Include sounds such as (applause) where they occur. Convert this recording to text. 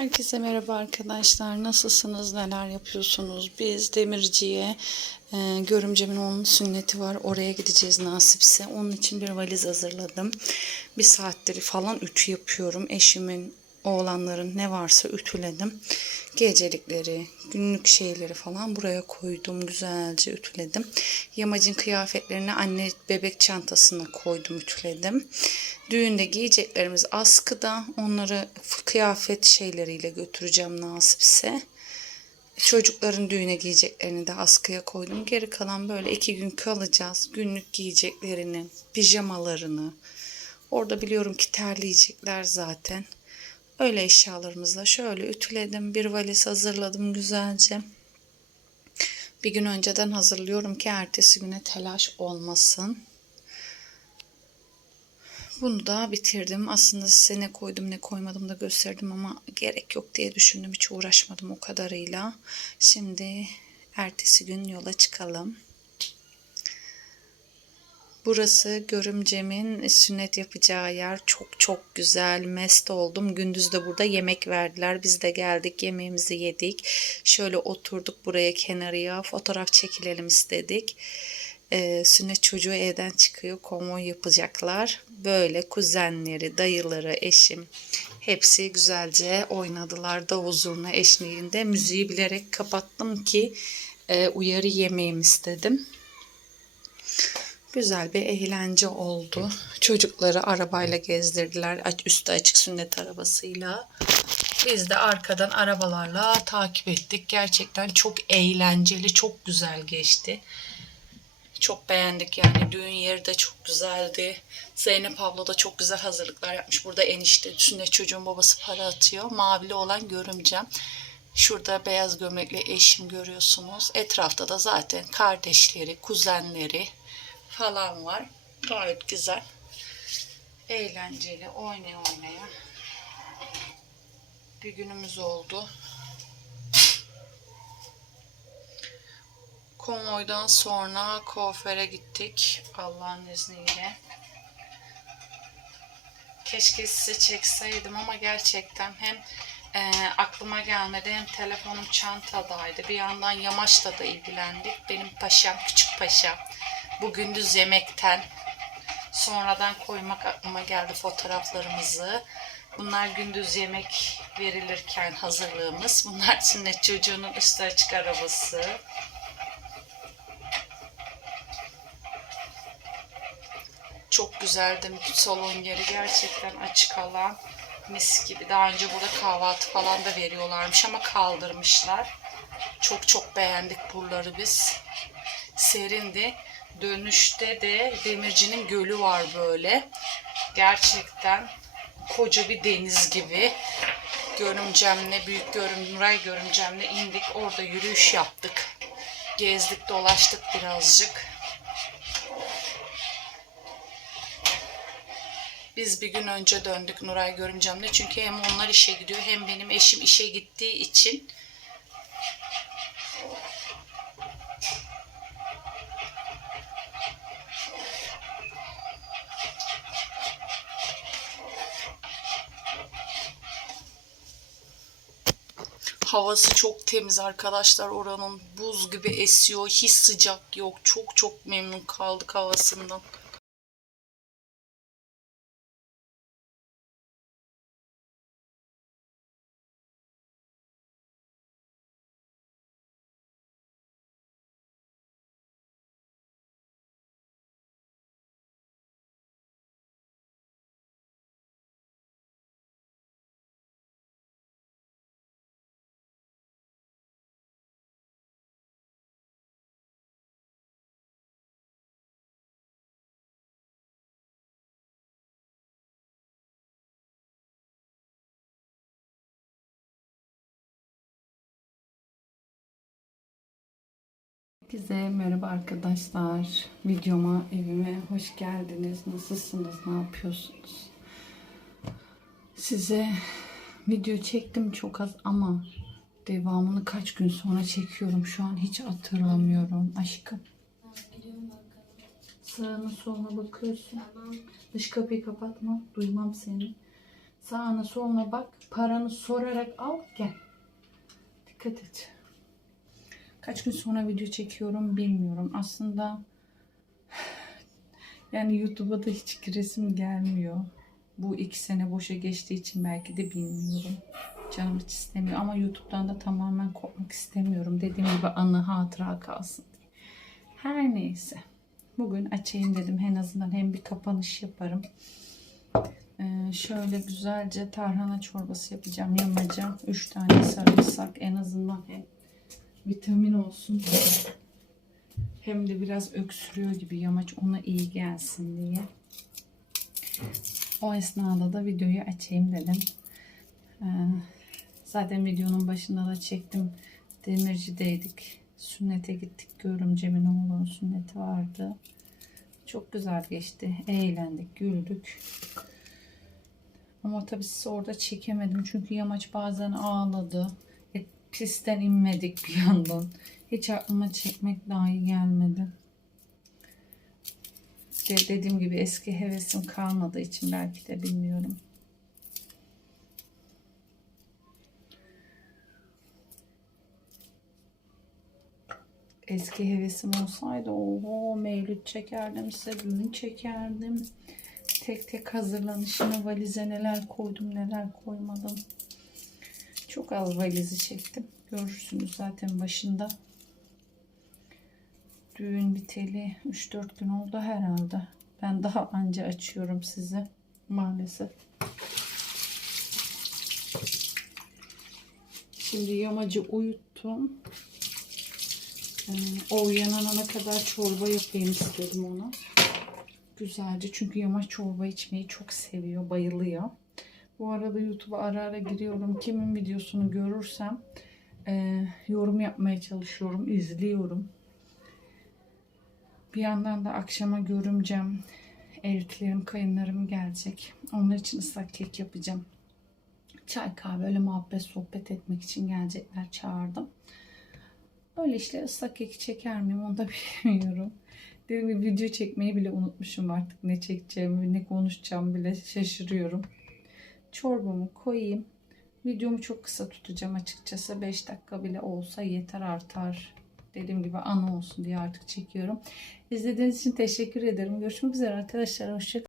Herkese merhaba arkadaşlar. Nasılsınız? Neler yapıyorsunuz? Biz demirciye e, görümcemin oğlunun sünneti var. Oraya gideceğiz nasipse. Onun için bir valiz hazırladım. Bir saattir falan ütü yapıyorum. Eşimin, oğlanların ne varsa ütüledim. Gecelikleri, günlük şeyleri falan buraya koydum. Güzelce ütüledim. Yamacın kıyafetlerini anne bebek çantasına koydum, ütüledim. Düğünde giyeceklerimiz askıda. Onları kıyafet şeyleriyle götüreceğim nasipse. Çocukların düğüne giyeceklerini de askıya koydum. Geri kalan böyle iki gün kalacağız. Günlük giyeceklerini, pijamalarını. Orada biliyorum ki terleyecekler zaten. Öyle eşyalarımızla şöyle ütüledim. Bir valiz hazırladım güzelce. Bir gün önceden hazırlıyorum ki ertesi güne telaş olmasın. Bunu da bitirdim. Aslında size ne koydum ne koymadım da gösterdim ama gerek yok diye düşündüm. Hiç uğraşmadım o kadarıyla. Şimdi ertesi gün yola çıkalım. Burası görümcemin sünnet yapacağı yer. Çok çok güzel. Mest oldum. Gündüz de burada yemek verdiler. Biz de geldik. Yemeğimizi yedik. Şöyle oturduk buraya kenarıya. Fotoğraf çekilelim istedik. Ee, sünnet çocuğu evden çıkıyor. Konvoy yapacaklar. Böyle kuzenleri, dayıları, eşim hepsi güzelce oynadılar. Davul zurna eşliğinde. Müziği bilerek kapattım ki e, uyarı yemeyeyim istedim. Güzel bir eğlence oldu. Çocukları arabayla gezdirdiler. Üstü açık sünnet arabasıyla. Biz de arkadan arabalarla takip ettik. Gerçekten çok eğlenceli, çok güzel geçti. Çok beğendik yani. Düğün yeri de çok güzeldi. Zeynep abla da çok güzel hazırlıklar yapmış. Burada enişte sünnet çocuğun babası para atıyor. Mavili olan görümcem. Şurada beyaz gömlekli eşim görüyorsunuz. Etrafta da zaten kardeşleri, kuzenleri falan var. Gayet güzel. Eğlenceli, oynaya oynaya bir günümüz oldu. Konvoydan sonra kuaföre gittik Allah'ın izniyle. Keşke size çekseydim ama gerçekten hem e, aklıma gelmedi hem telefonum çantadaydı. Bir yandan Yamaç'la da ilgilendik. Benim paşam, küçük paşam. Bu gündüz yemekten sonradan koymak aklıma geldi fotoğraflarımızı. Bunlar gündüz yemek verilirken hazırlığımız. Bunlar sünnet çocuğunun üstü açık arabası. Çok güzeldi salon yeri gerçekten açık alan mis gibi. Daha önce burada kahvaltı falan da veriyorlarmış ama kaldırmışlar. Çok çok beğendik buraları biz. Serindi. Dönüşte de Demirci'nin gölü var böyle. Gerçekten koca bir deniz gibi. Görümcemle, büyük görüm, Nuray görümcemle indik. Orada yürüyüş yaptık. Gezdik, dolaştık birazcık. Biz bir gün önce döndük Nuray görümcemle. Çünkü hem onlar işe gidiyor hem benim eşim işe gittiği için Havası çok temiz arkadaşlar oranın. Buz gibi esiyor. Hiç sıcak yok. Çok çok memnun kaldık havasından. Herkese merhaba arkadaşlar. Videoma, evime hoş geldiniz. Nasılsınız? Ne yapıyorsunuz? Size video çektim çok az ama devamını kaç gün sonra çekiyorum. Şu an hiç hatırlamıyorum. Aşkım. Sağına soluna bakıyorsun. Dış kapıyı kapatma. Duymam seni. Sağına soluna bak. Paranı sorarak al gel. Dikkat et. Kaç gün sonra video çekiyorum bilmiyorum. Aslında (sighs) yani YouTube'a da hiç giresim gelmiyor. Bu iki sene boşa geçtiği için belki de bilmiyorum. Canım hiç istemiyor ama YouTube'dan da tamamen kopmak istemiyorum. Dediğim gibi anı hatıra kalsın. Her neyse. Bugün açayım dedim. En azından hem bir kapanış yaparım. Ee, şöyle güzelce tarhana çorbası yapacağım. Yamacağım. 3 tane sarımsak en azından hem vitamin olsun. Hem de biraz öksürüyor gibi yamaç ona iyi gelsin diye. O esnada da videoyu açayım dedim. Ee, zaten videonun başında da çektim. Demirci'deydik. Sünnete gittik. Görümcemin oğlunun sünneti vardı. Çok güzel geçti. Eğlendik, güldük. Ama tabii size orada çekemedim. Çünkü yamaç bazen ağladı. Pistten inmedik bir yandan. Hiç aklıma çekmek dahi gelmedi. İşte dediğim gibi eski hevesim kalmadığı için belki de bilmiyorum. Eski hevesim olsaydı oho mevlüt çekerdim size düğün çekerdim. Tek tek hazırlanışını valize neler koydum neler koymadım. Çok az valizi çektim. Görürsünüz zaten başında. Düğün biteli 3-4 gün oldu herhalde. Ben daha anca açıyorum size maalesef. Şimdi yamacı uyuttum. Ee, o uyanana kadar çorba yapayım istedim ona. Güzelce çünkü yamaç çorba içmeyi çok seviyor, bayılıyor. Bu arada YouTube'a ara ara giriyorum. Kimin videosunu görürsem e, yorum yapmaya çalışıyorum, izliyorum. Bir yandan da akşama görümcem, eltilerim, kayınlarım gelecek. Onlar için ıslak kek yapacağım. Çay kahve, öyle muhabbet, sohbet etmek için gelecekler, çağırdım. Öyle işte ıslak keki çeker miyim onu da (laughs) bilmiyorum. Dediğim gibi video çekmeyi bile unutmuşum artık. Ne çekeceğimi, ne konuşacağımı bile şaşırıyorum. Çorbamı koyayım. Videomu çok kısa tutacağım açıkçası. 5 dakika bile olsa yeter artar. Dediğim gibi ana olsun diye artık çekiyorum. İzlediğiniz için teşekkür ederim. Görüşmek üzere arkadaşlar. Hoşçakalın.